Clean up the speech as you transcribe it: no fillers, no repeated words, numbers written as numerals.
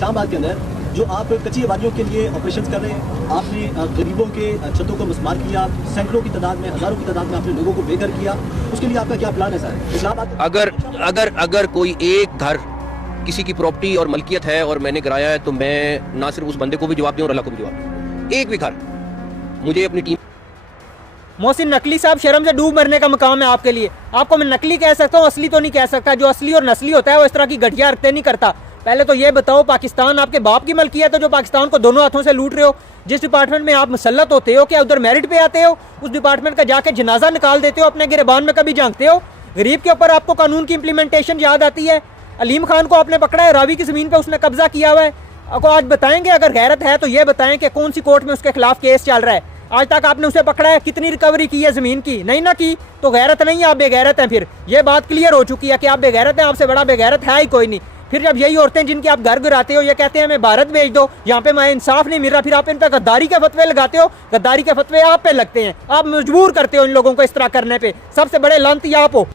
इस्लामाबाद के अंदर जो आप कच्ची आबादियों के लिए ऑपरेशन कर रहे हैं, आपने गरीबों के छतों को मस्मार किया, सैकड़ों की तादाद में, हजारों की तादाद में आपने लोगों को बेघर किया, उसके लिए आपका क्या प्लान है सर? इस्लामाबाद अगर कोई एक घर किसी की प्रॉपर्टी और मलकियत है और मैंने कराया है तो मैं ना सिर्फ उस बंदे को भी जवाब दूं और अल्लाह को भी जवाब दूं। एक भी घर मुझे अपनी टीम। मोहसिन नकली साहब, शर्म से डूब मरने का मकाम है आपके लिए। आपको मैं नकली कह सकता हूँ, असली तो नहीं कह सकता। जो असली और नस्ली होता है वो इस तरह की घटिया हरकतें नहीं करता। पहले तो ये बताओ, पाकिस्तान आपके बाप की मलकियत है जो पाकिस्तान को दोनों हाथों से लूट रहे हो? जिस डिपार्टमेंट में आप मुसल्लत होते हो, क्या उधर मेरिट पे आते हो? उस डिपार्टमेंट का जाके जनाजा निकाल देते हो? अपने गिरबान में कभी झांकते हो? गरीब के ऊपर आपको कानून की इंप्लीमेंटेशन याद आती है? अलीम खान को आपने पकड़ा है, रावी की ज़मीन पे उसने कब्जा किया हुआ है। आपको आज बताएंगे, अगर गैरत है तो ये बताएं कि कौन सी कोर्ट में उसके खिलाफ केस चल रहा है। आज तक आपने उसे पकड़ा है? कितनी रिकवरी की है ज़मीन की? नहीं ना की तो गैरत नहीं है, आप बेगैरत हैं। फिर ये बात क्लियर हो चुकी है कि आप बेगैरत हैं, आपसे बड़ा बेगैरत है ही कोई नहीं। फिर जब यही औरतें जिनके आप घर गिराते हो ये कहते हैं हमें भारत भेज दो, यहाँ पे मैं इंसाफ नहीं मिल रहा, फिर आप इन पर गद्दारी के फतवे लगाते हो। गद्दारी के फतवे आप पे लगते हैं, आप मजबूर करते हो इन लोगों को इस तरह करने पे। सबसे बड़े लानती आप हो।